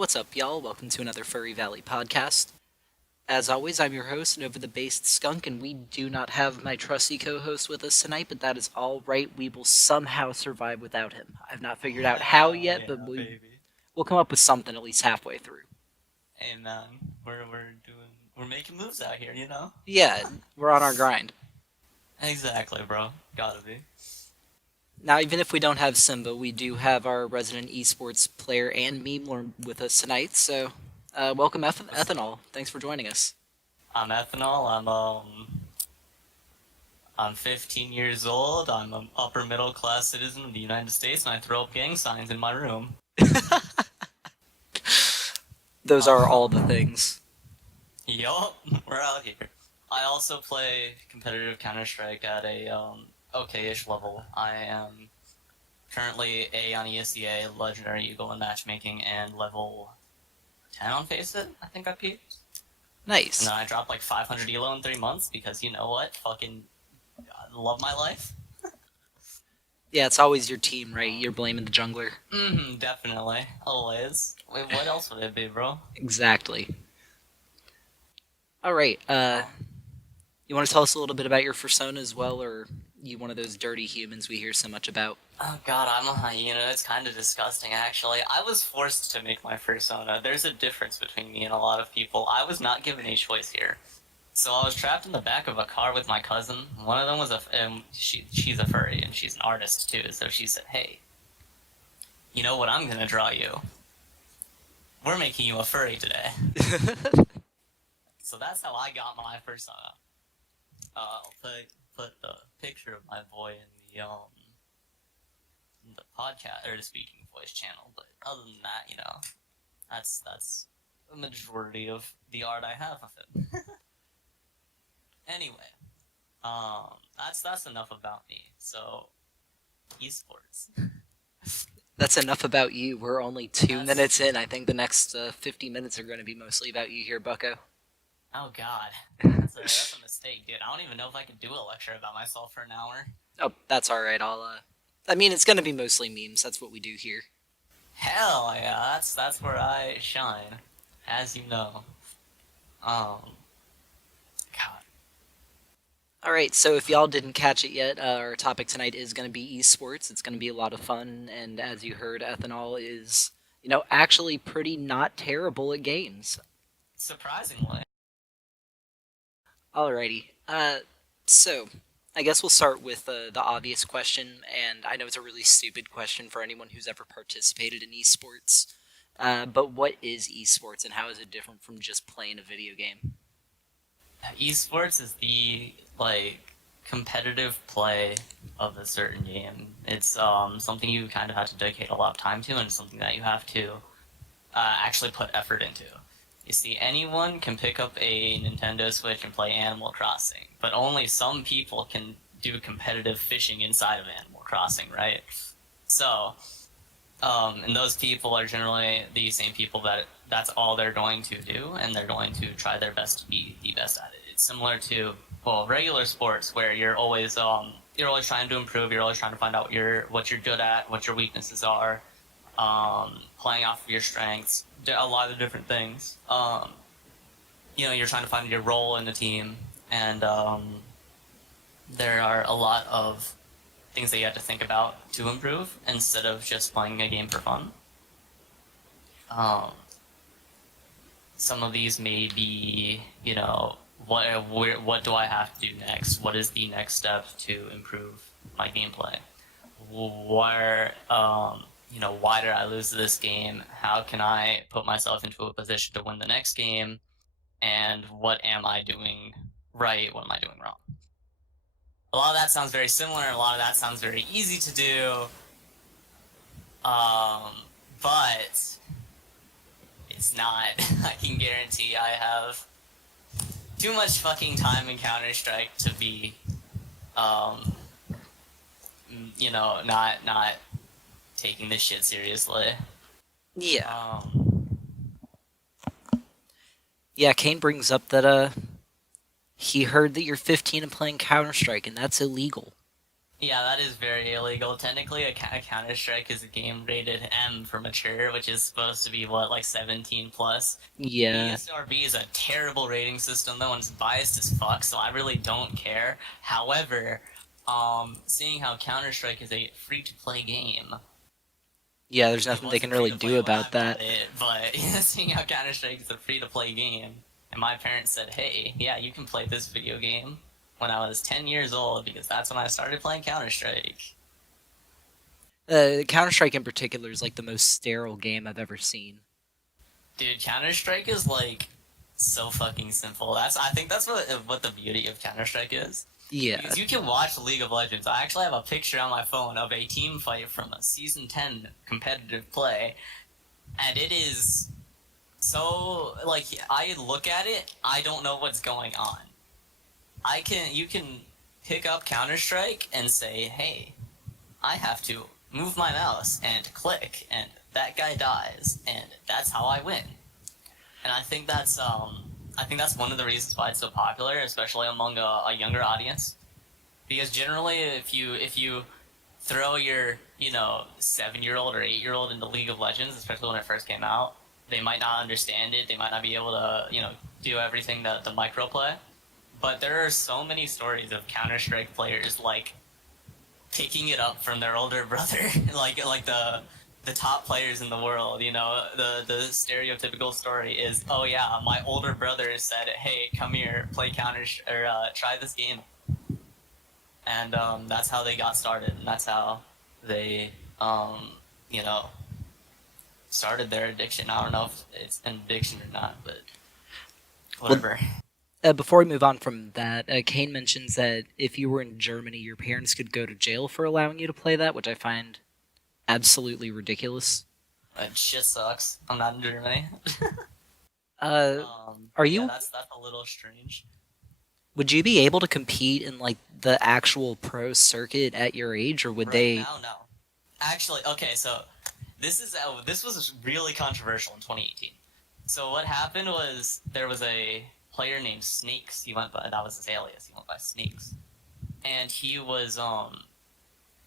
What's up, y'all? Welcome to another Furry Valley Podcast. As always, I'm your host, Nova the Based Skunk, and we do not have my trusty co-host with us tonight, but that is all right. We will somehow survive without him. I've not figured out how Hell yet, yeah, but baby. we'll come up with something at least halfway through. Hey man, we're making moves out here, you know? Yeah, we're on our grind. Exactly, bro. Gotta be. Now, even if we don't have Simba, we do have our resident eSports player and meme lord with us tonight, so welcome What's Ethanol. up? Thanks for joining us. I'm Ethanol. I'm 15 years old. I'm an upper middle class citizen of the United States, and I throw up gang signs in my room. Those are all the Um, things. yup, we're out here. I also play competitive Counter Strike at a okay-ish level. I am currently A on ESEA, Legendary Eagle in matchmaking, and level 10 on Face It. I think I peaked. And Nice. then I dropped like 500 elo in 3 months because you know what? Fucking love my life. Yeah, it's always your team, right? You're blaming the jungler. Definitely. Always. Wait, what else would it be, bro? Exactly. All right. Oh, You want to tell us a little bit about your persona as well, or you one of those dirty humans we hear so much about? oh god, I'm a hyena. It's kind of disgusting, actually. I was forced to make my persona. There's a difference between me and a lot of people. I was not given a choice here. So I was trapped in the back of a car with my cousin. One of them was she's a furry and she's an artist too. So she said, "Hey, you know what I'm gonna draw you? We're making you a furry today." So that's how I got my persona. I'll put the picture of my boy in the podcast or the speaking voice channel. But other than that, that's the majority of the art I have of him. Anyway, that's enough about me. So, esports. That's enough about you. We're only two That's minutes in. I think the next 50 minutes are going to be mostly about you here, Bucko. oh god, that's a mistake, dude. I don't even know if I could do a lecture about myself for an hour. Oh, that's all right. I mean, it's going to be mostly memes. That's what we do here. Hell yeah, that's where I shine, as you know. Um, God. All right. So if y'all didn't catch it yet, our topic tonight is going to be esports. It's going to be a lot of fun, and as you heard, Ethanol is, actually pretty not terrible at games. Surprisingly. Alrighty. So I guess we'll start with the obvious question, and I know it's a really stupid question for anyone who's ever participated in esports. But what is esports, and how is it different from just playing a video game? Esports is the competitive play of a certain game. It's something you kind of have to dedicate a lot of time to, and something that you have to actually put effort into. You see, anyone can pick up a Nintendo Switch and play Animal Crossing, but only some people can do competitive fishing inside of Animal Crossing, right? So, and those people are generally the same people that's all they're going to do, and they're going to try their best to be the best at it. It's similar to regular sports where you're always trying to improve. You're always trying to find out what you're good at, what your weaknesses are, playing off of your strengths, a lot of different things. You're trying to find your role in the team, and there are a lot of things that you have to think about to improve instead of just playing a game for fun. Um, some of these may be, what do I have to do next? What is the next step to improve my gameplay? Why did I lose this game? How can I put myself into a position to win the next game? And what am I doing right? What am I doing wrong? A lot of that sounds very similar, and a lot of that sounds very easy to do. But it's not. I can guarantee I have too much fucking time in Counter-Strike to be, not taking this shit seriously. Yeah. Um, Yeah, Kane brings up that he heard that you're 15 and playing Counter Strike, and that's illegal. Yeah, that is very illegal. Technically, a Counter Strike is a game rated M for mature, which is supposed to be what, like 17 plus. Yeah. ESRB is a terrible rating system. That one's biased as fuck, so I really don't care. However, seeing how Counter Strike is a free to play game, Yeah, there's it nothing they can wasn't free really to do play when I about got that. it, but seeing how Counter Strike is a free to play game, and my parents said, "Hey, yeah, you can play this video game." When I was 10 years old, because that's when I started playing Counter Strike. Counter Strike in particular is like the most sterile game I've ever seen. Dude, Counter Strike is like so fucking simple. I think that's what the beauty of Counter Strike is. Yeah. Because you can watch League of Legends. I actually have a picture on my phone of a team fight from a season 10 competitive play, and it is so like I look at it, I don't know what's going on. You can pick up Counter Strike and say, "Hey, I have to move my mouse and click and that guy dies and that's how I win." And I think that's one of the reasons why it's so popular, especially among a younger audience. Because generally, if you throw your 7-year old or 8-year old into League of Legends, especially when it first came out, they might not understand it. They might not be able to do everything that the micro play. But there are so many stories of Counter Strike players like picking it up from their older brother, like the top players in the world. The stereotypical story is, oh yeah, my older brother said, "Hey, come here, play or try this game," and that's how they got started, and that's how they you know started their addiction. I don't know if it's an addiction or not, but Well, whatever. before we move on from that, Kane mentions that if you were in Germany, your parents could go to jail for allowing you to play that, which I find absolutely ridiculous. It shit sucks. I'm not in Germany. Uh, are Yeah, you? that's a little strange. Would you be able to compete in like the actual pro circuit at your age, or would Right they? now, no. Actually, okay, so this was really controversial in 2018. So what happened was there was a player named Snakes. He went by that was his alias. He went by Snakes, and he was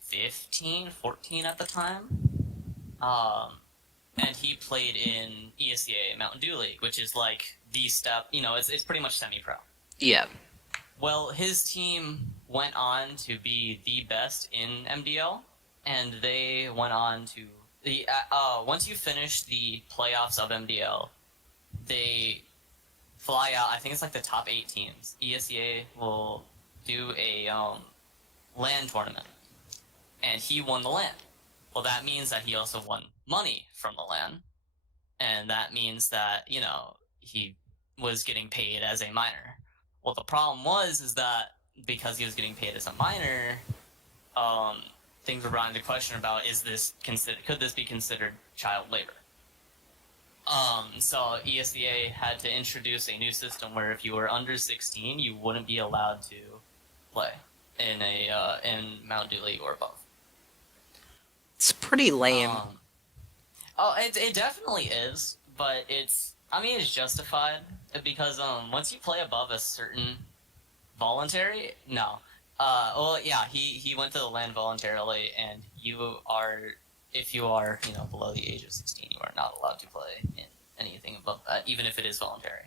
15, 14 at the time. Um, and he played in ESEA Mountain Dew League, which is like the step. It's pretty much semi-pro. Yeah. Well, his team went on to be the best in MDL, and they went on to the once you finish the playoffs of MDL, they fly out. I think it's like the top 8 teams. ESEA will do a LAN tournament, and he won the LAN. Well, that means that he also won money from the LAN, and that means that he was getting paid as a minor. Well, the problem was is that because he was getting paid as a minor, um, things were brought into question about could this be considered child labor? So ESEA had to introduce a new system where if you were under 16, you wouldn't be allowed to play in Mountain Dew League or above. It's pretty lame. Oh, it definitely is, but it's justified because once you play above a certain voluntary, no. Well, yeah, he went to the land voluntarily, and if you are below the age of 16, you are not allowed to play in anything above that, even if it is voluntary.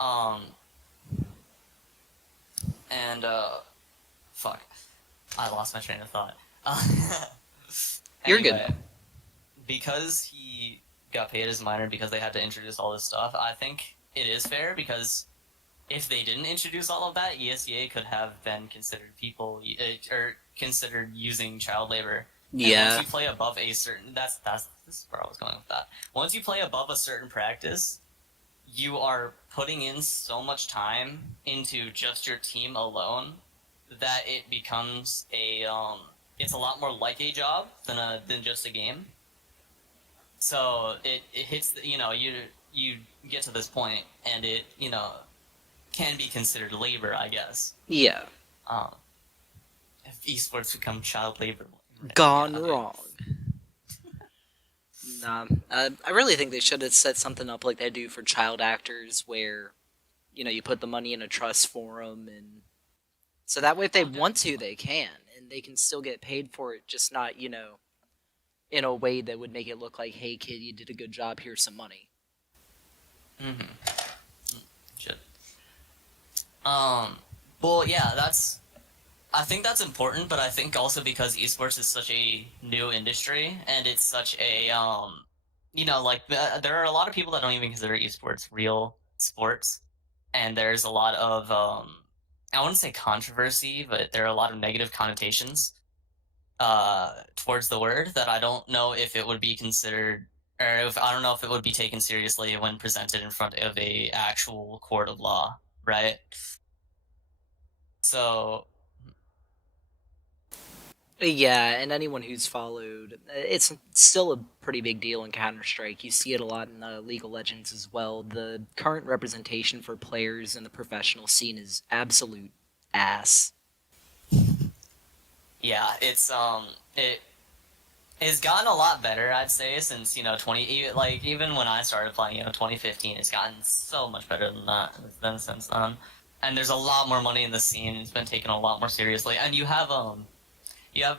Um, and fuck, I lost my train of thought. You're good. Anyway, because he got paid as a minor because they had to introduce all this stuff, I think it is fair because if they didn't introduce all of that, ESEA could have been considered or considered using child labor. And once Yeah. you play above a certain, this is where I was going with that. Once you play above a certain practice, you are putting in so much time into just your team alone that it becomes it's a lot more like a job than just a game. So it hits you get to this point and it can be considered labor, I guess. Yeah. Um, if esports become child labor, Gone yeah, wrong. Nah. I really think they should have set something up like they do for child actors, where you put the money in a trust for them, and so that way, if they want to, they can. and they can still get paid for it, just not, in a way that would make it look like, hey kid, you did a good job, here's some money. Mm-hmm. Shit. Well, yeah, I think that's important, but I think also because esports is such a new industry and it's such a, there are a lot of people that don't even consider esports real sports. And there's a lot of, I wouldn't say controversy, but there are a lot of negative connotations towards the word that I don't know if it would be considered, or if I don't know if it would be taken seriously when presented in front of a actual court of law, right? So Yeah, and anyone who's followed, it's still a pretty big deal in Counter-Strike. You see it a lot in League of Legends as well. The current representation for players in the professional scene is absolute ass. yeah, it has gotten a lot better, I'd say, since even when I started playing, 2015, it's gotten so much better than since then. And there's a lot more money in the scene. It's been taken a lot more seriously, and you have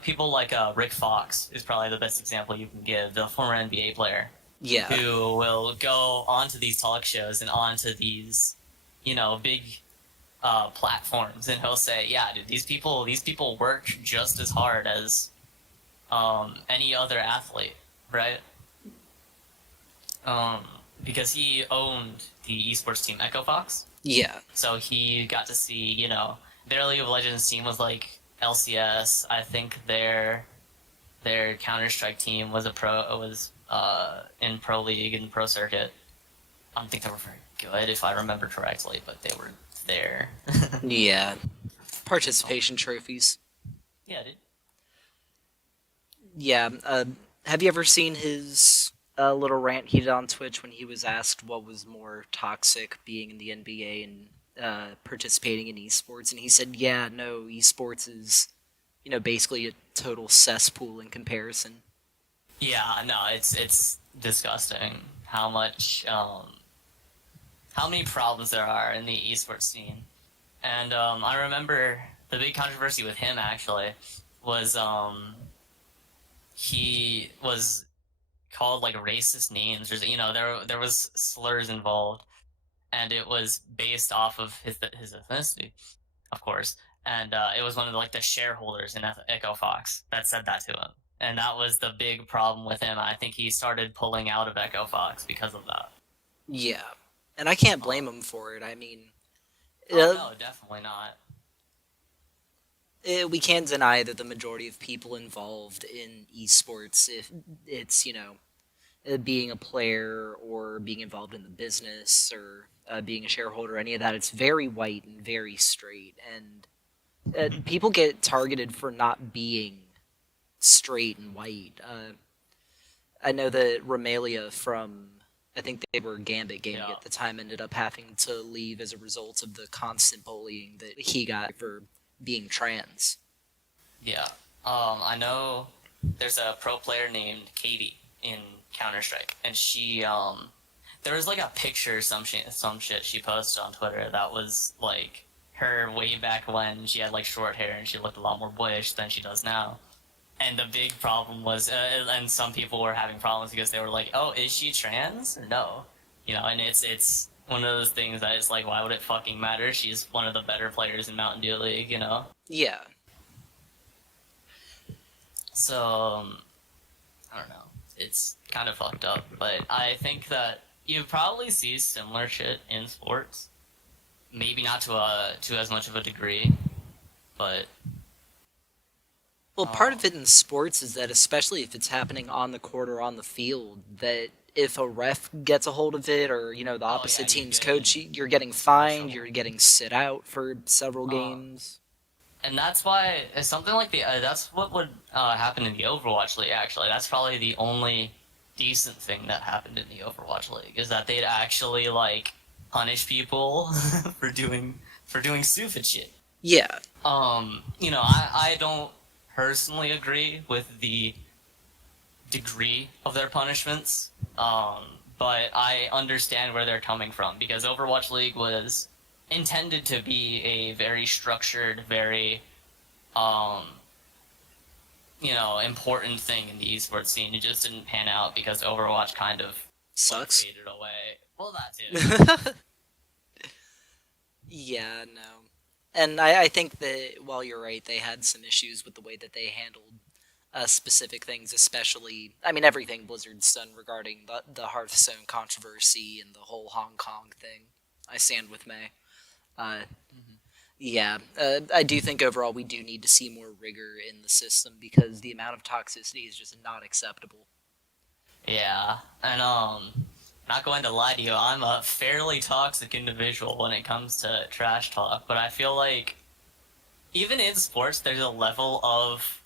people like Rick Fox is probably the best example you can give, the former NBA player, Yeah. who will go onto these talk shows and onto these, big platforms, and he'll say, "Yeah, dude, these people work just as hard as any other athlete, right?" Because he owned the esports team Echo Fox, Yeah. so he got to see, their League of Legends team was like LCS. I think their Counter Strike team was in Pro League and Pro Circuit. I don't think they were very good, if I remember correctly, but they were there. Yeah. Participation trophies. Yeah, dude. Yeah. Have you ever seen his little rant he did on Twitch when he was asked what was more toxic, being in the NBA and participating in esports? And he said, yeah, no, esports is, basically a total cesspool in comparison. Yeah, no, it's disgusting how many problems there are in the esports scene. And I remember the big controversy with him actually was he was called like racist names, or there was slurs involved, and it was based off of his ethnicity, of course. And it was one of the shareholders in Echo Fox that said that to him, and that was the big problem with him. I think he started pulling out of Echo Fox because of that. Yeah. And I can't blame him for it. I mean, no, definitely not. We can't deny that the majority of people involved in esports, if it's, being a player or being involved in the business or being a shareholder, any of that, it's very white and very straight. And people get targeted for not being straight and white. I know that Romelia from, I think they were Gambit Gaming Yeah. at the time, ended up having to leave as a result of the constant bullying that he got for being trans. Yeah. I know there's a pro player named Katie in Counter Strike, and she there was like a picture, some shit she posted on Twitter that was like her way back when she had like short hair and she looked a lot more boyish than she does now. And the big problem was, and some people were having problems because they were like, "Oh, is she trans or no?" And it's one of those things that it's like, why would it fucking matter? She's one of the better players in Mountain Dew League, Yeah. So I don't know. It's kind of fucked up, but I think that you probably see similar shit in sports. Maybe not to as much of a degree, but Well, part of it in sports is that, especially if it's happening on the court or on the field, that if a ref gets a hold of it, or the opposite team's coach, you're getting fined, you're getting sit out for several games. And that's why something like that's what would happen in the Overwatch League. Actually, that's probably the only decent thing that happened in the Overwatch League, is that they'd actually punish people for doing stupid shit. Yeah. I don't personally agree with the degree of their punishments, but I understand where they're coming from, because Overwatch League was intended to be a very structured, very important thing in the esports scene. It just didn't pan out because Overwatch kind of Sucks. faded away. Well, that too. Yeah, no. And I think that while you're right, they had some issues with the way that they handled specific things, especially, I mean, everything Blizzard's done regarding the Hearthstone controversy and the whole Hong Kong thing. I stand with May. Uh, Mhm. yeah, I do think overall we do need to see more rigor in the system because the amount of toxicity is just not acceptable. Yeah, and not going to lie to you, I'm a fairly toxic individual when it comes to trash talk, but I feel like even in sports, there's a level of,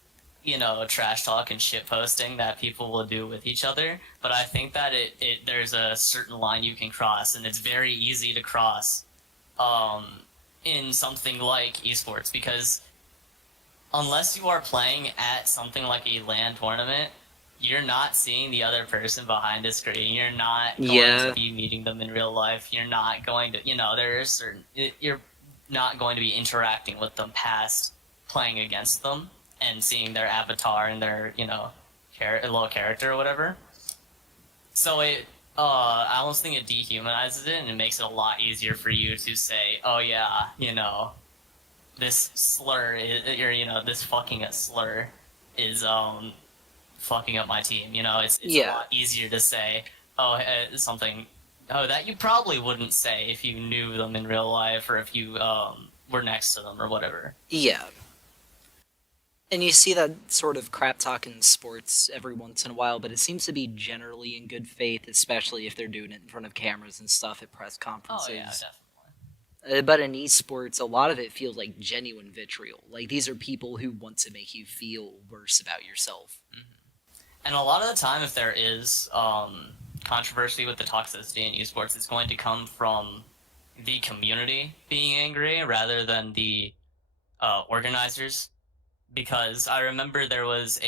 trash talk and shit posting that people will do with each other. But I think that there's a certain line you can cross, and it's very easy to cross, um, in something like esports because unless you are playing at something like a LAN tournament, you're not seeing the other person behind a screen. You're not going to Yeah, be meeting them in real life. You're not going to, there is you're not going to be interacting with them past playing against them and seeing their avatar and their, little character or whatever. So I almost think it dehumanizes it and it makes it a lot easier for you to say, oh yeah, this slur, this fucking slur is fucking up my team. It's a yeah, lot easier to say, oh, something, oh, that you probably wouldn't say if you knew them in real life or if you were next to them or whatever. yeah. And you see that sort of crap talk in sports every once in a while, but it seems to be generally in good faith, especially if they're doing it in front of cameras and stuff at press Oh yeah, conferences. definitely. But in esports, a lot of it feels like genuine vitriol. Like these are people who want to make you feel worse about yourself. Mm-hmm. And a lot of the time, if there is controversy with the toxicity in esports, it's going to come from the community being angry rather than the organizers. Because I remember there was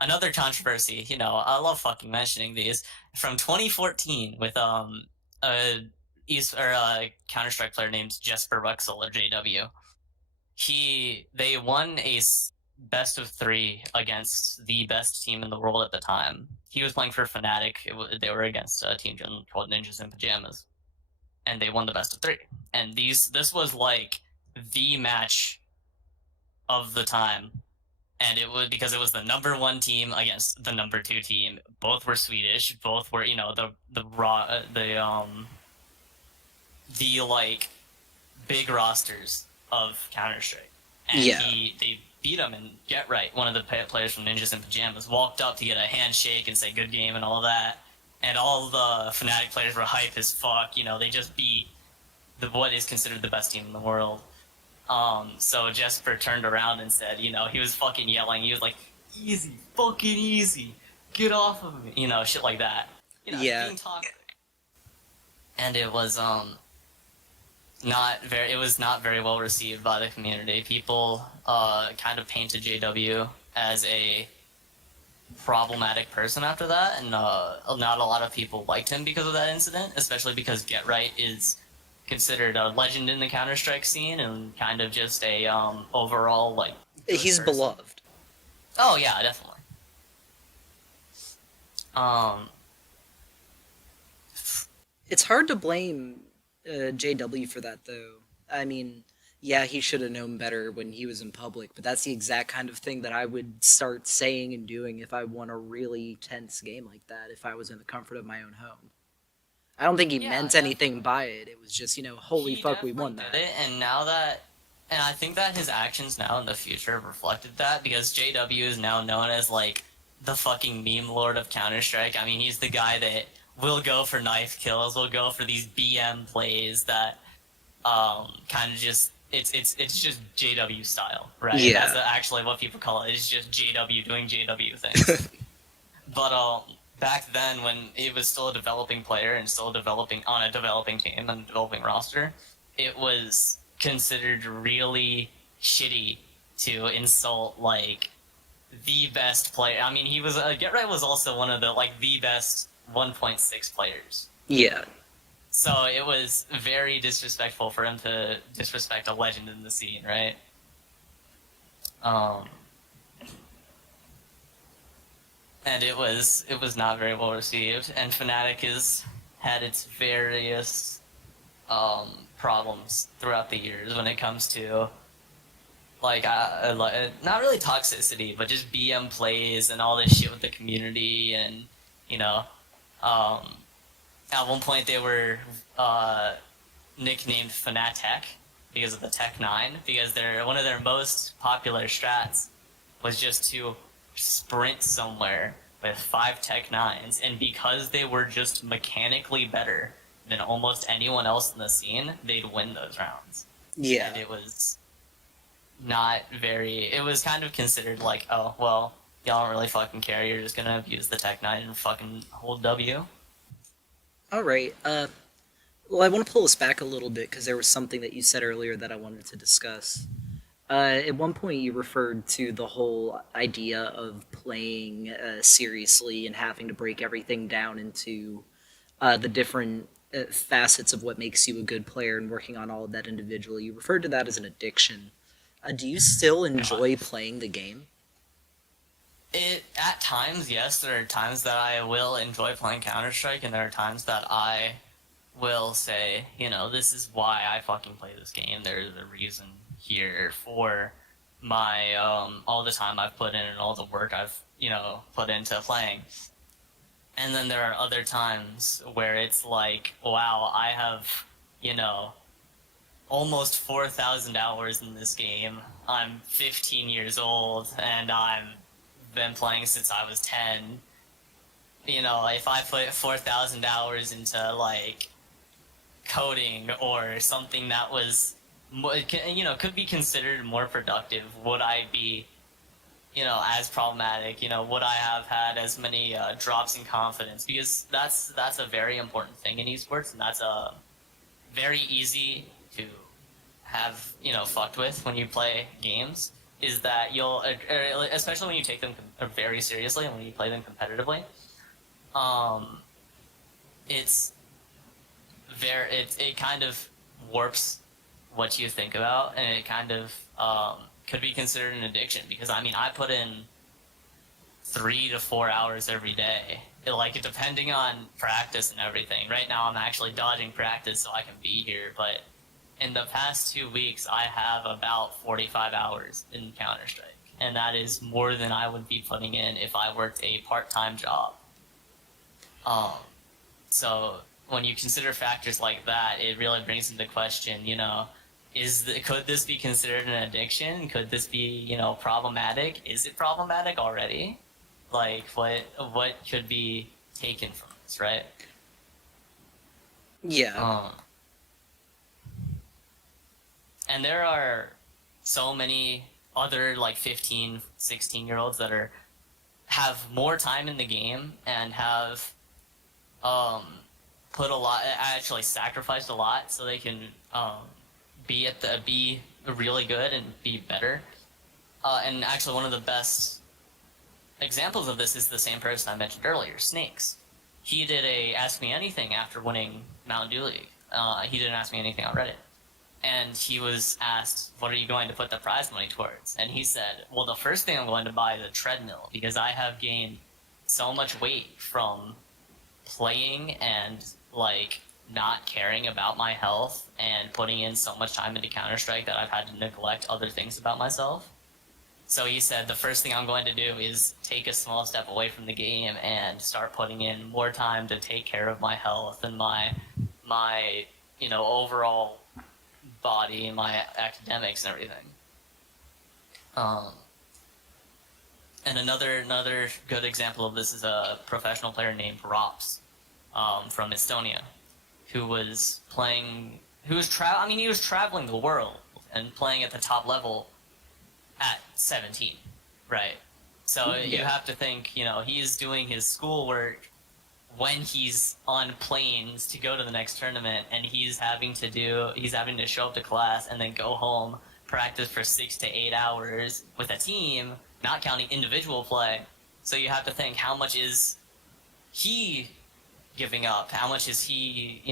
another controversy. I love fucking mentioning these from 2014 with a Counter Strike player named Jesper Wexel or JW. They won a best of 3 against the best team in the world at the time. He was playing for Fnatic. They were against a team called Ninjas in Pajamas, and they won the best of 3. And this was like the match of the time, and it was because it was the number 1 team against the number 2 team. Both were Swedish. Both were the raw the like big rosters of Counter Strike, and Yeah, they beat him. And Get Right, one of the players from Ninjas in Pajamas, walked up to get a handshake and say good game and all that. And all the Fnatic players were hype as fuck. They just beat what is considered the best team in the world. So Jesper turned around and said, he was fucking yelling. He was like, "Easy, fucking easy, get off of me," shit like that. yeah, Being toxic. And it was not very well received by the community. People kind of painted JW as a problematic person after that, and not a lot of people liked him because of that incident, especially because Get Right is considered a legend in the Counter-Strike scene and kind of just a overall like good he's person. beloved. Oh yeah, definitely. Um, It's hard to blame JW for that, though. I mean, yeah, he should have known better when he was in public, but that's the exact kind of thing that I would start saying and doing if I won a really tense game like that, if I was in the comfort of my own home. I don't think he yeah, meant definitely. anything by it. It was just, holy He fuck, we definitely won did that. it, and I think that his actions now in the future have reflected that because JW is now known as like the fucking meme lord of Counter Strike. I mean, he's the guy that will go for knife kills, will go for these BM plays that kind of just it's just JW style, right? That's Yeah. actually what people call it. It's just JW doing JW things. But back then, when he was still a developing player and still developing on a developing team and a developing roster, it was considered really shitty to insult like the best player. I mean, he was Get Right was also one of the best 1.6 players. Yeah. So it was very disrespectful for him to disrespect a legend in the scene, right? Um, and it was not very well received. And Fnatic has had its various problems throughout the years when it comes to not really toxicity, but just BM plays and all this shit with the community, and you know, um, at one point they were nicknamed Fnatic because of the Tech 9, because one of their most popular strats was just to sprint somewhere with 5 Tech 9s, and because they were just mechanically better than almost anyone else in the scene, they'd win those rounds. Yeah. And it was not very... It was kind of considered like, oh, well, y'all don't really fucking care, you're just gonna abuse the Tech 9 and fucking hold W. All right. Well, I want to pull us back a little bit because there was something that you said earlier that I wanted to discuss. At one point, you referred to the whole idea of playing seriously and having to break everything down into the different facets of what makes you a good player and working on all of that individually. You referred to that as an addiction. Do you still enjoy playing the game? At times, yes, there are times that I will enjoy playing Counter-Strike, and there are times that I will say, this is why I fucking play this game. There's a reason here for my all the time I've put in and all the work I've put into playing. And then there are other times where it's like, wow, I have almost 4,000 hours in this game. I'm 15 years old and I've been playing since I was 10. If I put 4,000 hours into like coding or something that was could be considered more productive, would I be as problematic? Would I have had as many drops in confidence? Because that's a very important thing in esports, and that's very easy to have fucked with when you play games, is that you'll especially when you take them very seriously and when you play them competitively, it's it kind of warps what you think about, and it kind of could be considered an addiction, because I put in 3 to 4 hours every day, depending on practice and everything. Right now I'm actually dodging practice so I can be here, but in the past 2 weeks I have about 45 hours in Counter-Strike, and that is more than I would be putting in if I worked a part-time job. So when you consider factors like that, it really brings into question, could this be considered an addiction? Could this be, problematic? Is it problematic already? What could be taken from this, right? Yeah. And there are so many other 15, 16-year-olds that have more time in the game and have actually sacrificed a lot so they can be really good and be better. And actually, one of the best examples of this is the same person I mentioned earlier, Snakes. He did a Ask Me Anything after winning Mountain Dew League. He didn't ask me anything on Reddit. And he was asked, what are you going to put the prize money towards? And he said, well, the first thing I'm going to buy is a treadmill, because I have gained so much weight from playing and not caring about my health and putting in so much time into Counter-Strike that I've had to neglect other things about myself. So he said, the first thing I'm going to do is take a small step away from the game and start putting in more time to take care of my health and my overall body, my academics and everything. And another good example of this is a professional player named Rops from Estonia, who was playing, he was traveling the world and playing at the top level at 17, right? So you have to think, he's doing his schoolwork when he's on planes to go to the next tournament, and he's having to show up to class and then go home, practice for 6 to 8 hours with a team, not counting individual play. So you have to think, how much is he giving up? How much is he,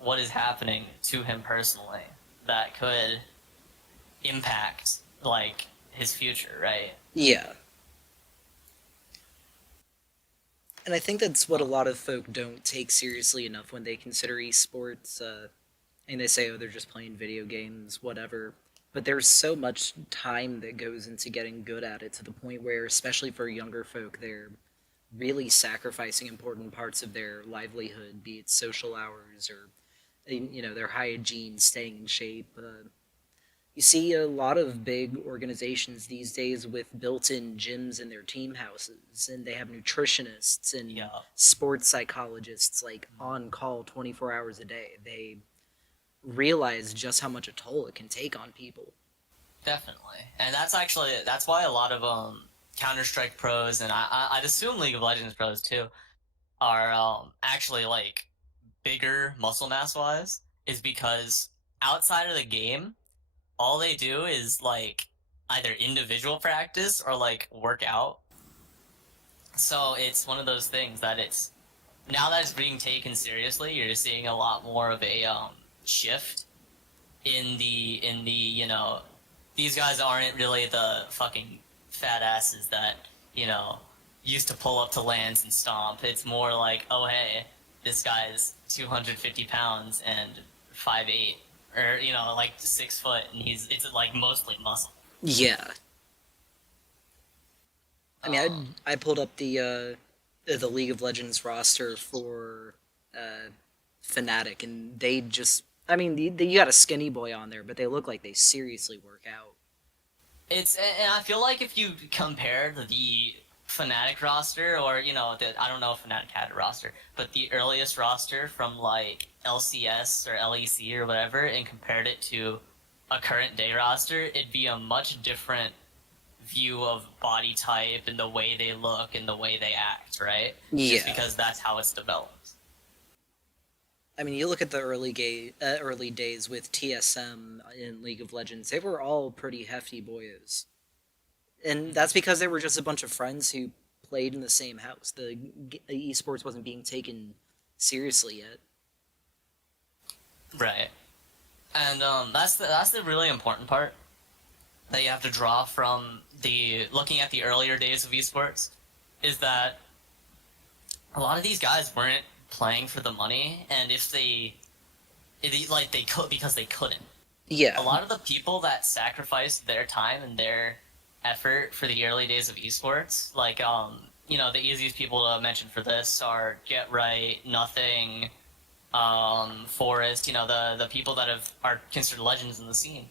what is happening to him personally that could impact, his future, right? Yeah. And I think that's what a lot of folk don't take seriously enough when they consider esports. And they say, oh, they're just playing video games, whatever. But there's so much time that goes into getting good at it to the point where, especially for younger folk, they're really sacrificing important parts of their livelihood, be it social hours or their hygiene, staying in shape. You see a lot of big organizations these days with built-in gyms in their team houses, and they have nutritionists and Yeah, sports psychologists like on call 24 hours a day. They realize just how much a toll it can take on people. definitely. And that's why a lot of Counter Strike pros and I'd assume League of Legends pros too are actually like bigger muscle mass wise is because outside of the game, all they do is like either individual practice or like work out. So it's one of those things that it's now that it's being taken seriously, you're seeing a lot more of a shift in the these guys aren't really the fucking fat asses that you know used to pull up to lands and stomp. It's more like, oh hey, this guy's 250 pounds and 5'8", or like 6 foot, and it's like mostly muscle. Yeah, I Um, mean, I pulled up the League of Legends roster for Fnatic, and they just, I mean, you got a skinny boy on there, but they look like they seriously work out. and I feel like if you compare the Fnatic roster, or I don't know if Fnatic had a roster, but the earliest roster from like LCS or LEC or whatever, and compared it to a current day roster, it'd be a much different view of body type and the way they look and the way they act, right? Just Yeah, because that's how it's developed. I mean, you look at the early days with TSM in League of Legends; they were all pretty hefty boyos, and that's because they were just a bunch of friends who played in the same house. The esports wasn't being taken seriously yet. Right. And that's the really important part that you have to draw from the looking at the earlier days of esports is that a lot of these guys weren't playing for the money, and like they could because they couldn't. A Yeah, lot of the people that sacrificed their time and their effort for the early days of esports, like the easiest people to mention for this are Get Right, Nothing, Forest, the people that are considered legends in the scene.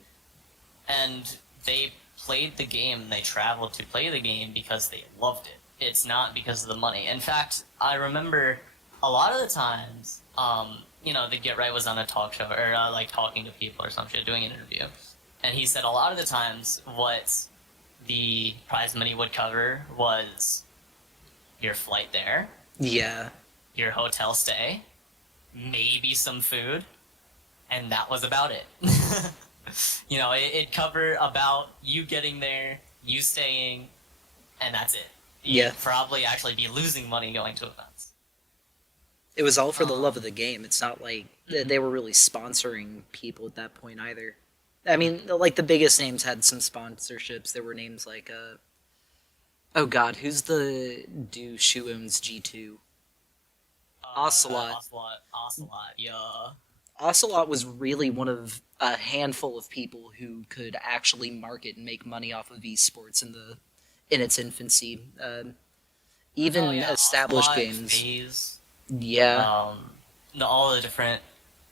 And they played the game, they traveled to play the game because they loved it. It's not because of the money. In fact, I remember a lot of the times, the Get Right was on a talk show or like talking to people or some shit, doing an interview, and he said a lot of the times what the prize money would cover was your flight there, yeah, your hotel stay, maybe some food, and that was about it. It covered about you getting there, you staying, and that's it. yeah. You'd probably actually be losing money going to events. It was all for the love Um, of the game. It's not like mhm, they were really sponsoring people at that point either. I mean, like the biggest names had some sponsorships. There were names like, oh God, who's the douche who owns G2? Ocelot. Ocelot, yeah. Ocelot was really one of a handful of people who could actually market and make money off of esports in its infancy. Oh Even yeah, established Ocelot, games. FaZe, Yeah, all the different,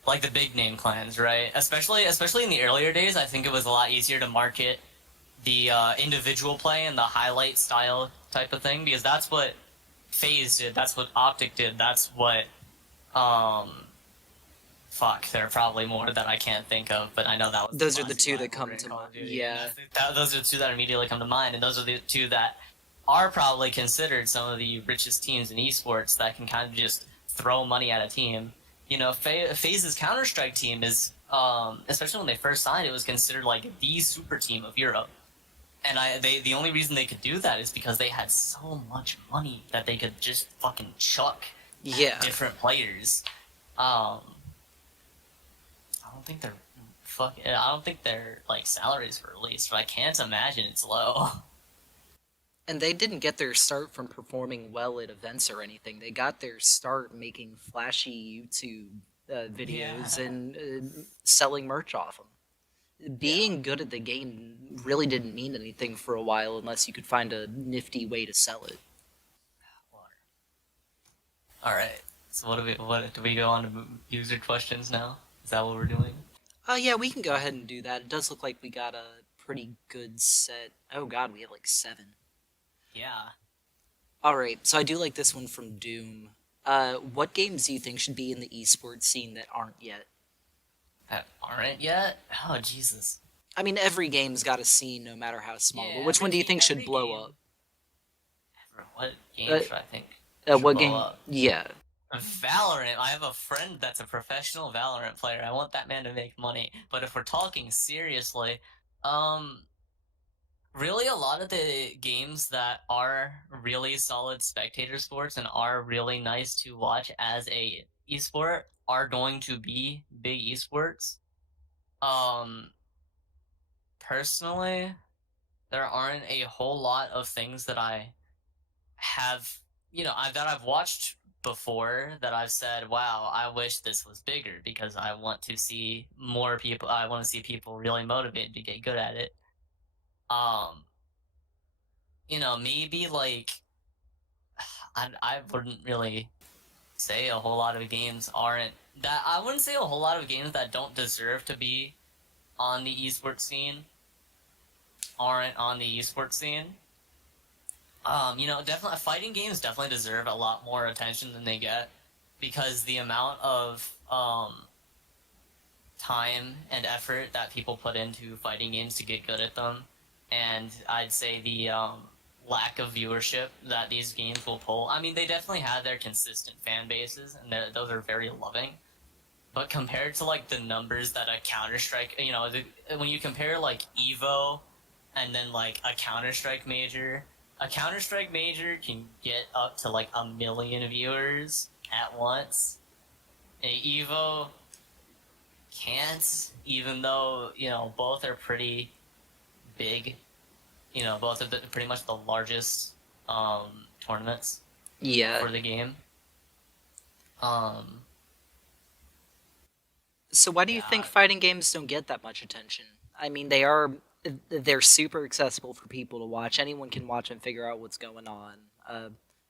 like the big name clans, right? Especially in the earlier days, I think it was a lot easier to market the individual play and the highlight style type of thing because that's what FaZe did, that's what Optic did, that's what um fuck, there are probably more that I can't think of, but I know that was the those are the classic two that rivalry come in to Call mind. of Duty. And Yeah, those are the two that immediately come to mind, and those are the two that are probably considered some of the richest teams in esports that can kind of just throw money at a team. FaZe's Counter Strike team is, especially when they first signed, it was considered like the super team of Europe. And the only reason they could do that is because they had so much money that they could just fucking chuck at yeah. different players. Um, I don't think they're I don't think their like salaries were released, but I can't imagine it's low. And they didn't get their start from performing well at events or anything. They got their start making flashy YouTube videos Yeah. and selling merch off them. Yeah. Being good at the game really didn't mean anything for a while unless you could find a nifty way to sell it. All right. So what do we go on to user questions now? Is that what we're doing? Oh, yeah, we can go ahead and do that. It does look like we got a pretty good set. Oh, God, we have like seven. Yeah. Alright, so I do like this one from Doom. What games do you think should be in the esports scene that aren't yet? That aren't yet? Oh Jesus. I mean, every game's got a scene, no matter how small. But Yeah, which one do you think should every blow up? game. What game Uh, should I think should what blow game? up? Yeah. Valorant. I have a friend that's a professional Valorant player. I want that man to make money. But if we're talking seriously, um, really a lot of the games that are really solid spectator sports and are really nice to watch as a esport are going to be big esports. Um, Personally, there aren't a whole lot of things that I have, that I've watched before that I've said, wow, I wish this was bigger because I want to see more people. I want to see people really motivated to get good at it. Um, Maybe like I wouldn't really say a whole lot of games aren't that I wouldn't say a whole lot of games that don't deserve to be on the esports scene aren't on the esports scene. Definitely fighting games definitely deserve a lot more attention than they get because the amount of time and effort that people put into fighting games to get good at them, and I'd say the lack of viewership that these games will pull. I mean, they definitely have their consistent fan bases, and those are very loving. But compared to like the numbers that a Counter Strike, when you compare like Evo and then like a Counter Strike major can get up to like 1 million viewers at once. A Evo can't, even though both are pretty big. Both of the pretty much the largest tournaments Yeah. for the game. Um, So why do you think yeah, fighting games don't get that much attention? I mean, they're super accessible for people to watch. Anyone can watch and figure out what's going on.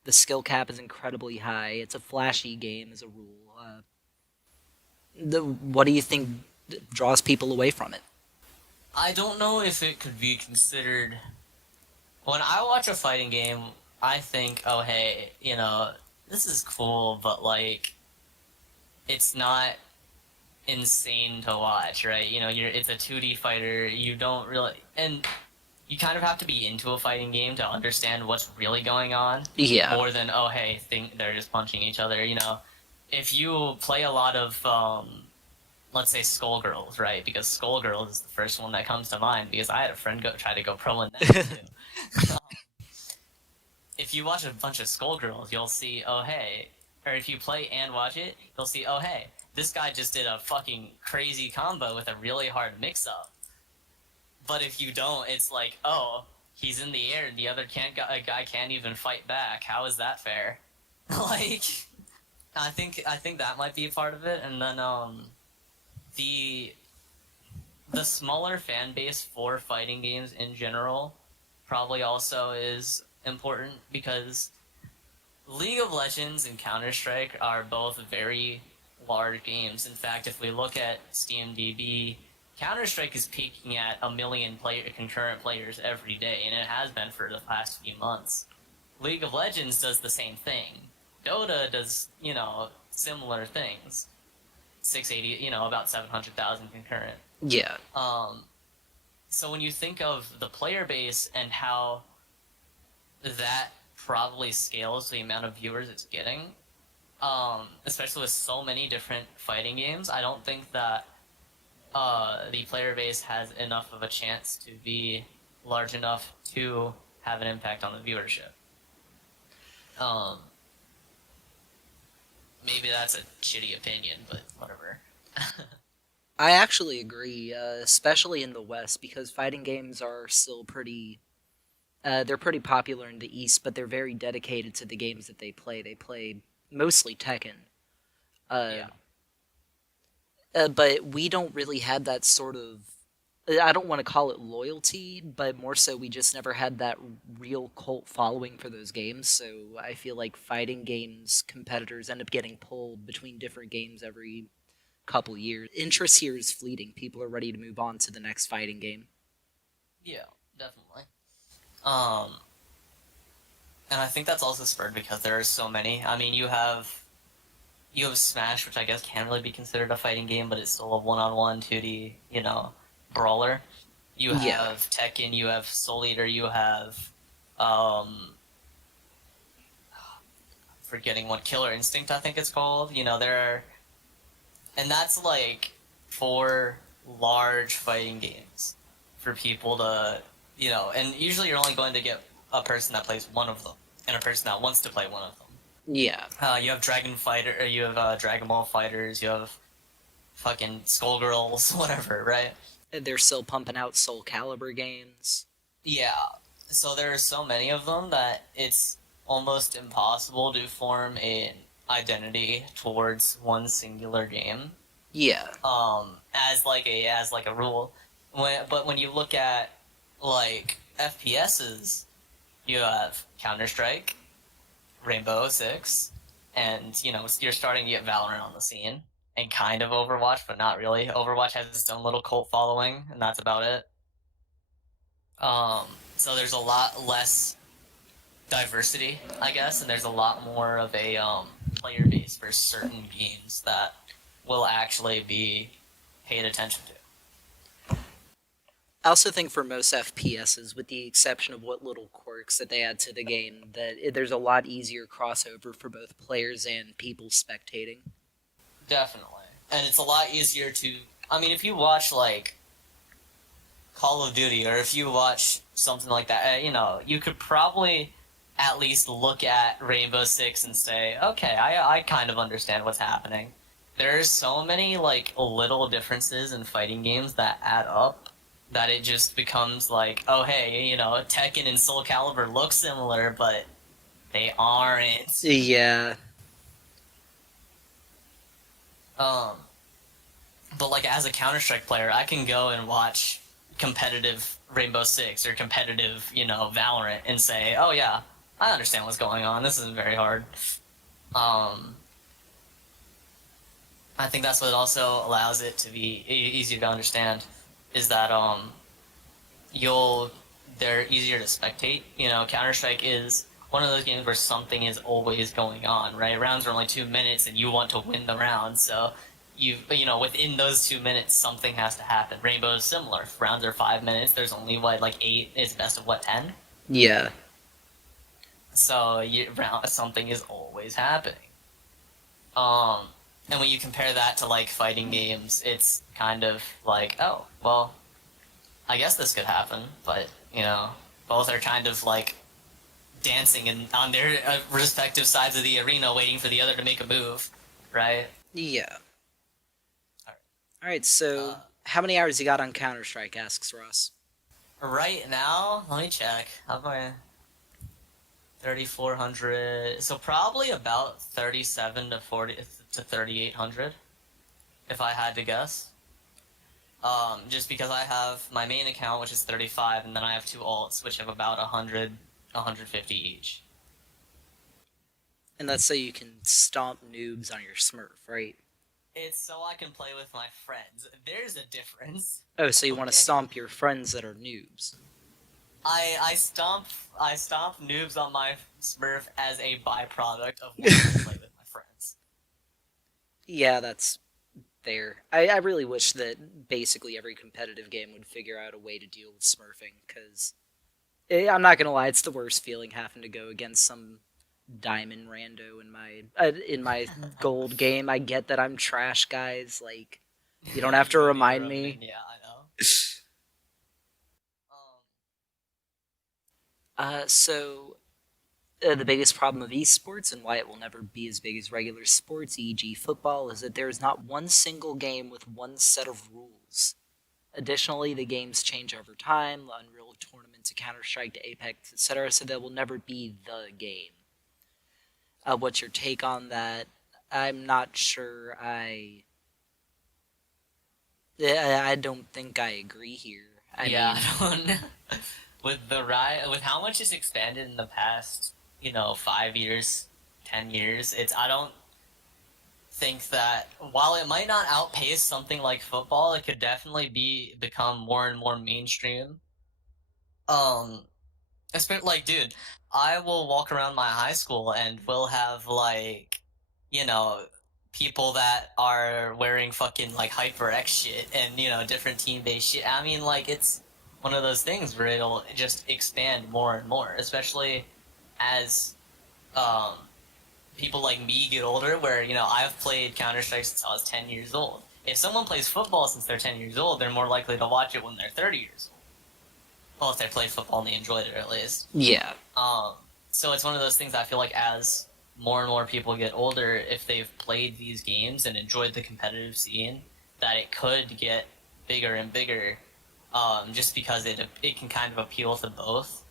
The skill cap is incredibly high. It's a flashy game as a rule. What do you think draws people away from it? I don't know if it could be considered. When I watch a fighting game, I think, oh hey, this is cool, but like, it's not insane to watch, right? It's a 2D fighter. You don't really, and you kind of have to be into a fighting game to understand what's really going on, Yeah. more than oh hey, think they're just punching each other. If you play a lot of let's say Skullgirls, right? Because Skullgirls is the first one that comes to mind because I had a friend try to go pro in that too. If you watch a bunch of Skullgirls, you'll see, oh hey, or if you play and watch it, you'll see, oh hey, this guy just did a fucking crazy combo with a really hard mix-up. But if you don't, it's like, oh, he's in the air and the other guy can't even fight back. How is that fair? Like, I think that might be a part of it, and then the the smaller fan base for fighting games in general probably also is important because League of Legends and Counter-Strike are both very large games. In fact, if we look at SteamDB, Counter-Strike is peaking at 1 million concurrent players every day, and it has been for the past few months. League of Legends does the same thing. Dota does, similar things. 680, about 700,000 concurrent. Yeah. So when you think of the player base and how that probably scales the amount of viewers it's getting, especially with so many different fighting games, I don't think that the player base has enough of a chance to be large enough to have an impact on the viewership. Maybe that's a shitty opinion, but whatever. I actually agree, especially in the West, because fighting games are still pretty They're pretty popular in the East, but they're very dedicated to the games that they play. They play mostly Tekken. Uh, Yeah. but we don't really have that sort of. I don't want to call it loyalty, but more so we just never had that real cult following for those games. So I feel like fighting games competitors end up getting pulled between different games every couple years. Interest here is fleeting. People are ready to move on to the next fighting game. Yeah, definitely. Um, and I think that's also spurred because there are so many. I mean, you have Smash, which I guess can't really be considered a fighting game, but it's still a one-on-one 2D, brawler. You Yeah, have Tekken, you have Soul Eater, you have um forgetting what Killer Instinct I think it's called. There are, and that's like four large fighting games for people to, and usually you're only going to get a person that plays one of them and a person that wants to play one of them. yeah. You have you have Dragon Ball Fighters, you have fucking Skullgirls, whatever, right? They're still pumping out Soul Calibur games. Yeah. So there are so many of them that it's almost impossible to form an identity towards one singular game. Yeah, As like a rule. But when you look at like FPSs, you have Counter Strike, Rainbow Six, and you're starting to get Valorant on the scene, and kind of Overwatch, but not really. Overwatch has its own little cult following, and that's about it. So there's a lot less diversity, I guess, and there's a lot more of a player base for certain games that will actually be paid attention to. I also think for most FPSs, with the exception of what little quirks that they add to the game, that there's a lot easier crossover for both players and people spectating. Definitely, and it's a lot easier to. I mean, if you watch like Call of Duty, or if you watch something like that, you could probably at least look at Rainbow Six and say, okay, I kind of understand what's happening. There's so many like little differences in fighting games that add up that it just becomes like, oh hey, Tekken and Soul Calibur look similar, but they aren't. Yeah, Um, but like as a Counter Strike player, I can go and watch competitive Rainbow Six or competitive, Valorant and say, oh yeah, I understand what's going on. This isn't very hard. Um, I think that's what also allows it to be easier to understand is that you'll they're easier to spectate. Counter Strike is one of those games where something is always going on, right? Rounds are only 2 minutes, and you want to win the round, so within those 2 minutes, something has to happen. Rainbow is similar. If rounds are 5 minutes, there's only like 8. It's best of 10. yeah. So something is always happening. Um, and when you compare that to like fighting games, it's kind of like, oh, well, I guess this could happen, but both are kind of like dancing and on their respective sides of the arena, waiting for the other to make a move, right? Yeah. All Alright, right. so how many hours you got on Counter Strike? Asks Ross. Right now, let me check. How my 3,400? So probably about 37 to 40 to 3,800, if I had to guess. Just because I have my main account, which is 35, and then I have two alts, which have about 100, 150 each. And that's so you can stomp noobs on your Smurf, right? It's so I can play with my friends. There's a difference. Oh, so you want to Okay. stomp your friends that are noobs. I stomp noobs on my Smurf as a byproduct of wanting to play with my friends. Yeah, that's fair. I really wish that basically every competitive game would figure out a way to deal with smurfing, because I'm not gonna lie, it's the worst feeling having to go against some diamond rando in my gold game. I get that I'm trash, guys. Like, you don't have to You want to remind rub it in? me. Yeah, I know. Um, So the biggest problem of esports and why it will never be as big as regular sports, e.g., football, is that there is not one single game with one set of rules. Additionally, the games change over time, Unreal Tournament to Counter-Strike to Apex, etc., so they will never be the game. What's your take on that? I'm not sure I don't think I agree here. I Yeah, mean, I don't know. With how much it's expanded in the past, 5 years, 10 years, I don't think that while it might not outpace something like football, it could definitely become more and more mainstream. Um, especially like, dude, I will walk around my high school and we'll have like, you know, people that are wearing fucking like HyperX shit and different team-based shit. I mean, like it's one of those things where it'll just expand more and more, especially as um people like me get older, where I've played Counter-Strike since I was 10 years old. If someone plays football since they're 10 years old, they're more likely to watch it when they're 30 years old. Well, if they played football and they enjoyed it, at least. yeah. Um, so it's one of those things I feel like as more and more people get older, if they've played these games and enjoyed the competitive scene, that it could get bigger and bigger, just because it can kind of appeal to both.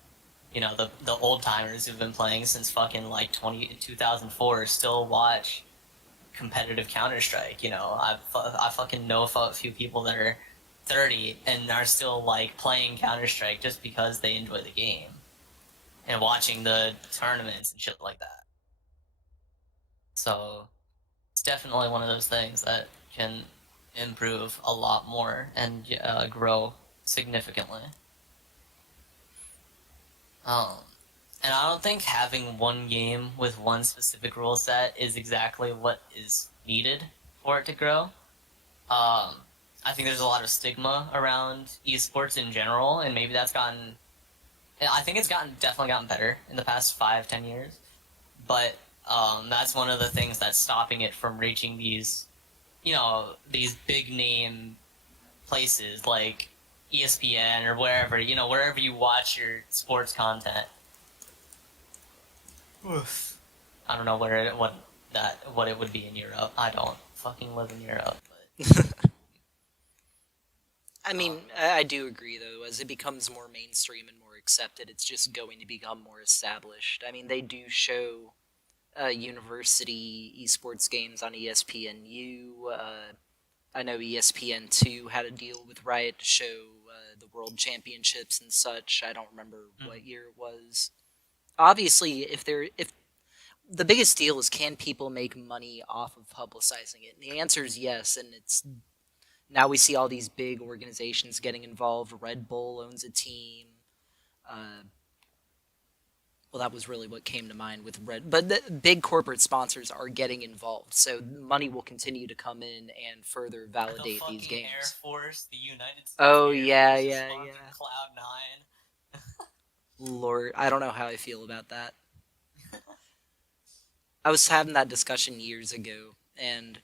The old timers who've been playing since fucking like 2004 still watch competitive Counter Strike. I fucking know a few people that are 30 and are still like playing Counter Strike just because they enjoy the game and watching the tournaments and shit like that. So it's definitely one of those things that can improve a lot more and grow significantly. Um, and I don't think having one game with one specific rule set is exactly what is needed for it to grow. I think there's a lot of stigma around esports in general, and maybe that's gotten. I think it's definitely gotten better in the past 5-10 years, but that's one of the things that's stopping it from reaching these big name places like ESPN or wherever you watch your sports content. Oof. I don't know what it would be in Europe. I don't fucking live in Europe, but I mean, I do agree though. As it becomes more mainstream and more accepted, it's just going to become more established. I mean, they do show university esports games on ESPNU. I know ESPN2 had a deal with Riot to show the World Championships and such. I don't remember what year it was. Obviously, if the biggest deal is, can people make money off of publicizing it? And the answer is yes, and it's now we see all these big organizations getting involved. Red Bull owns a team. Uh, well, that was really what came to mind with Red. But the big corporate sponsors are getting involved, so money will continue to come in and further validate the these fucking games. Air Force, the United States Oh Air yeah, Force yeah, sponsoring yeah. Cloud9. Lord, I don't know how I feel about that. I was having that discussion years ago, and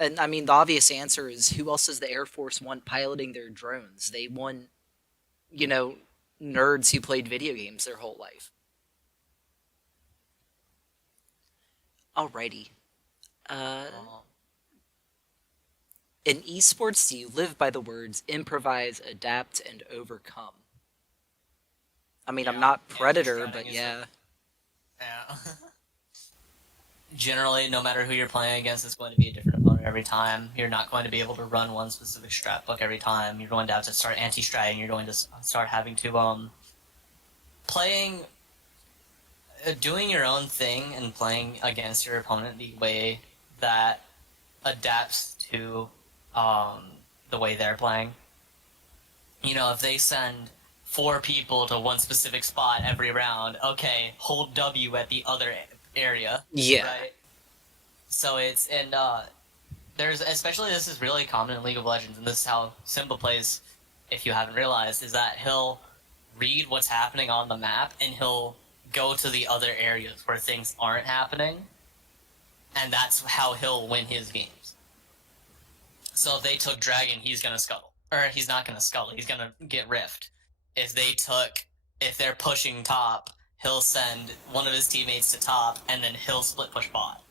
I mean the obvious answer is, who else does the Air Force want piloting their drones? They want, you know, nerds who played video games their whole life. Alrighty. Uh, Oh, in esports, do you live by the words improvise, adapt, and overcome? I mean, I'm yeah, not Predator, anti-shredding but is yeah. yeah. Generally, no matter who you're playing against, it's going to be a different opponent every time. You're not going to be able to run one specific strat book every time. You're going to have to start anti-stratting. You're going to start having to playing, doing your own thing and playing against your opponent the way that adapts to um, the way they're playing. If they send 4 people to one specific spot every round, okay, hold W at the other area, Yeah. right? So there's, especially, this is really common in League of Legends, and this is how Simba plays, if you haven't realized, is that he'll read what's happening on the map and he'll go to the other areas where things aren't happening, and that's how he'll win his games. So if they took Dragon, he's gonna scuttle. Or he's not gonna scuttle, he's gonna get rift. If they're pushing top, he'll send one of his teammates to top, and then he'll split push bot.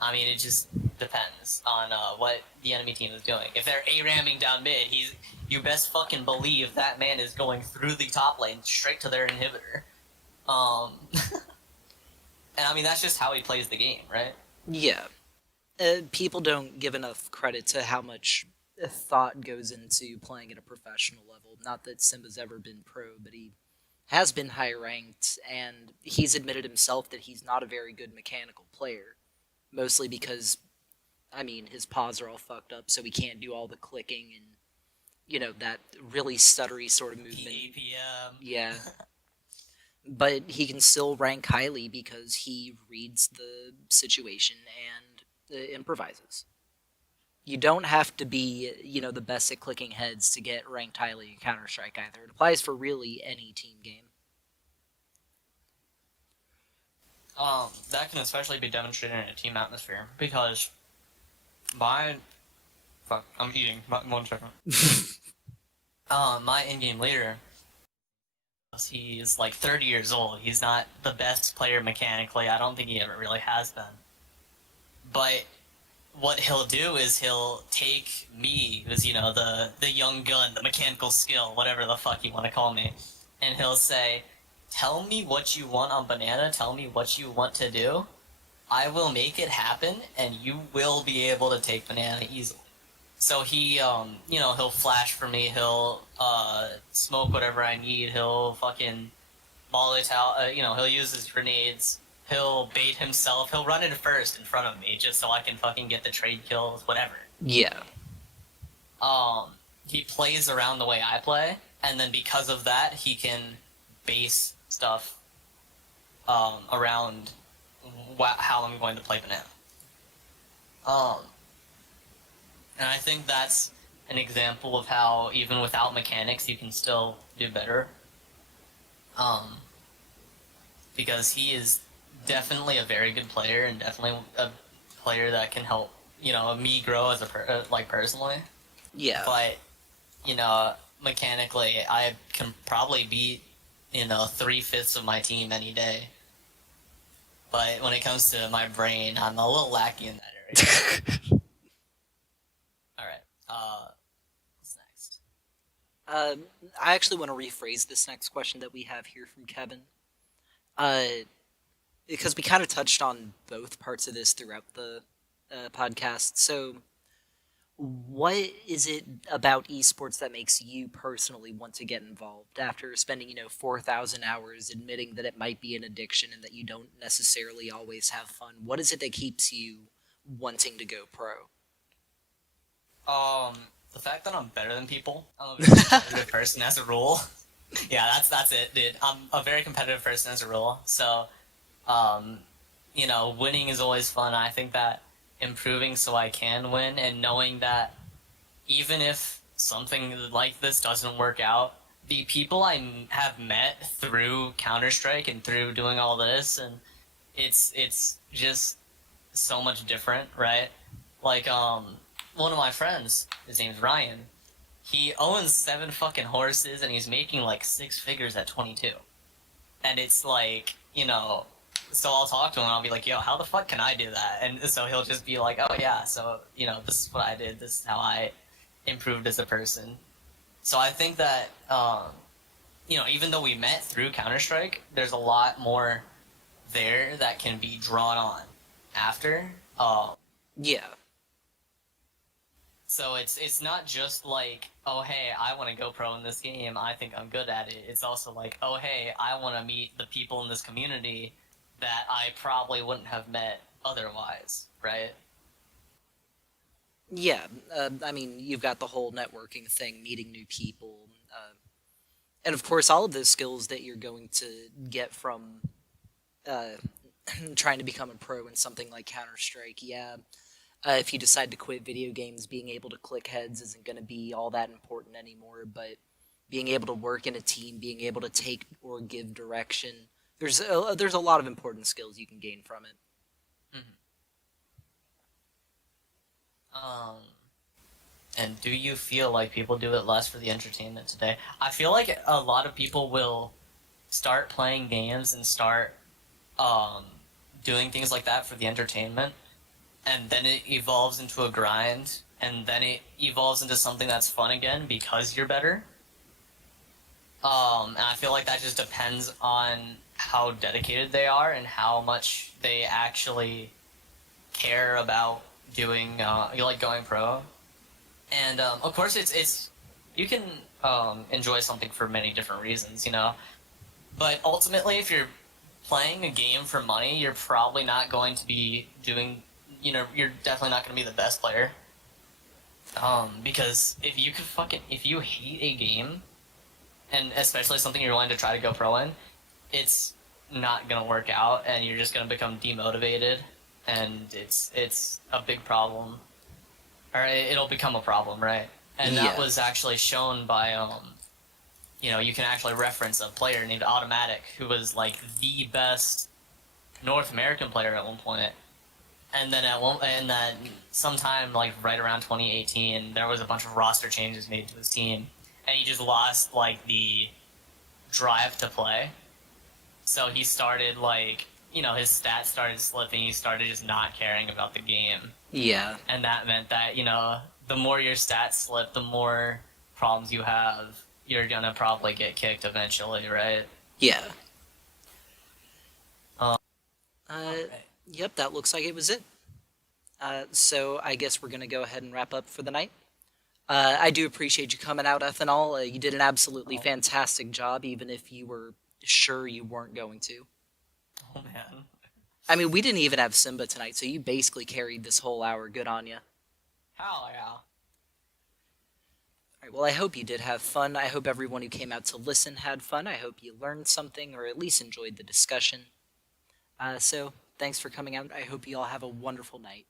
I mean, depends on what the enemy team is doing. If they're A-ramming down mid, you best fucking believe that man is going through the top lane straight to their inhibitor. And I mean, that's just how he plays the game, right? Yeah. People don't give enough credit to how much thought goes into playing at a professional level. Not that Simba's ever been pro, but he has been high ranked, and he's admitted himself that he's not a very good mechanical player. Mostly because, I mean, his paws are all fucked up, so he can't do all the clicking and, that really stuttery sort of movement. APM. Yeah. But he can still rank highly because he reads the situation and improvises. You don't have to be, the best at clicking heads to get ranked highly in Counter-Strike either. It applies for really any team game. That can especially be demonstrated in a team atmosphere because my... Fuck, I'm eating. 1 second. My in-game leader, he's like 30 years old. He's not the best player mechanically. I don't think he ever really has been. But what he'll do is he'll take me, who's, the young gun, the mechanical skill, whatever the fuck you want to call me, and he'll say, tell me what you want on Banana, tell me what you want to do. I will make it happen, and you will be able to take Banana easily. So he, he'll flash for me, he'll smoke whatever I need, he'll fucking Molotov, he'll use his grenades, he'll bait himself, he'll run in first in front of me just so I can fucking get the trade kills, whatever. Yeah. He plays around the way I play, and then because of that, he can base stuff around how I'm going to play Banana. And I think that's an example of how, even without mechanics, you can still do better. Because he is definitely a very good player, and definitely a player that can help, me grow as personally. Yeah. But, mechanically, I can probably beat, 3/5 of my team any day. But when it comes to my brain, I'm a little lacking in that area. Alright, what's next? I actually want to rephrase this next question that we have here from Kevin. Because we kind of touched on both parts of this throughout the podcast. So, what is it about esports that makes you personally want to get involved after spending, 4,000 hours admitting that it might be an addiction and that you don't necessarily always have fun? What is it that keeps you wanting to go pro? The fact that I'm better than people. I'm a very competitive person as a rule. Yeah, that's it, dude. I'm a very competitive person as a rule. So, winning is always fun. I think that improving so I can win, and knowing that even if something like this doesn't work out, the people I have met through Counter-Strike and through doing all this, and it's just so much different, right? Like, one of my friends, his name's Ryan, he owns 7 fucking horses, and he's making like 6 figures at 22. And it's like, so I'll talk to him, and I'll be like, yo, how the fuck can I do that? And so he'll just be like, oh yeah, so, this is what I did, this is how I improved as a person. So I think that, even though we met through Counter-Strike, there's a lot more there that can be drawn on after. Yeah. So it's not just like, oh hey, I want to go pro in this game, I think I'm good at it. It's also like, oh hey, I want to meet the people in this community that I probably wouldn't have met otherwise, right? Yeah, I mean, you've got the whole networking thing, meeting new people, and of course, all of those skills that you're going to get from trying to become a pro in something like Counter-Strike. Yeah, if you decide to quit video games, being able to click heads isn't going to be all that important anymore, but being able to work in a team, being able to take or give direction, there's a lot of important skills you can gain from it. And do you feel like people do it less for the entertainment today? I feel like a lot of people will start playing games and start doing things like that for the entertainment, and then it evolves into a grind, and then it evolves into something that's fun again because you're better. And I feel like that just depends on how dedicated they are and how much they actually care about doing, like going pro. And of course, it's you can enjoy something for many different reasons, you know. But ultimately, if you're playing a game for money, you're probably not going to be doing, you know, you're definitely not going to be the best player. Because if you hate a game, and especially something you're willing to try to go pro in, it's not gonna work out, and you're just gonna become demotivated, and it's a big problem, or it'll become a problem, right? And that Yeah. was actually shown by you know, you can actually reference a player named Automatic, who was like the best North American player at one point. And then and then sometime like right around 2018, there was a bunch of roster changes made to his team, and he just lost like the drive to play. So he started like, you know, his stats started slipping. He started just not caring about the game, Yeah. and that meant that, you know, the more your stats slip, the more problems you have. You're gonna probably get kicked eventually, right? Yeah. Um, Uh, Alright. yep, that looks like it was it. So I guess we're going to go ahead and wrap up for the night. I do appreciate you coming out, Ethanol. You did an absolutely Oh, fantastic job, even if you were sure you weren't going to. oh man. I mean, we didn't even have Simba tonight, so you basically carried this whole hour. Good on you. Hell yeah. All right, well, I hope you did have fun. I hope everyone who came out to listen had fun. I hope you learned something or at least enjoyed the discussion. So, thanks for coming out. I hope you all have a wonderful night.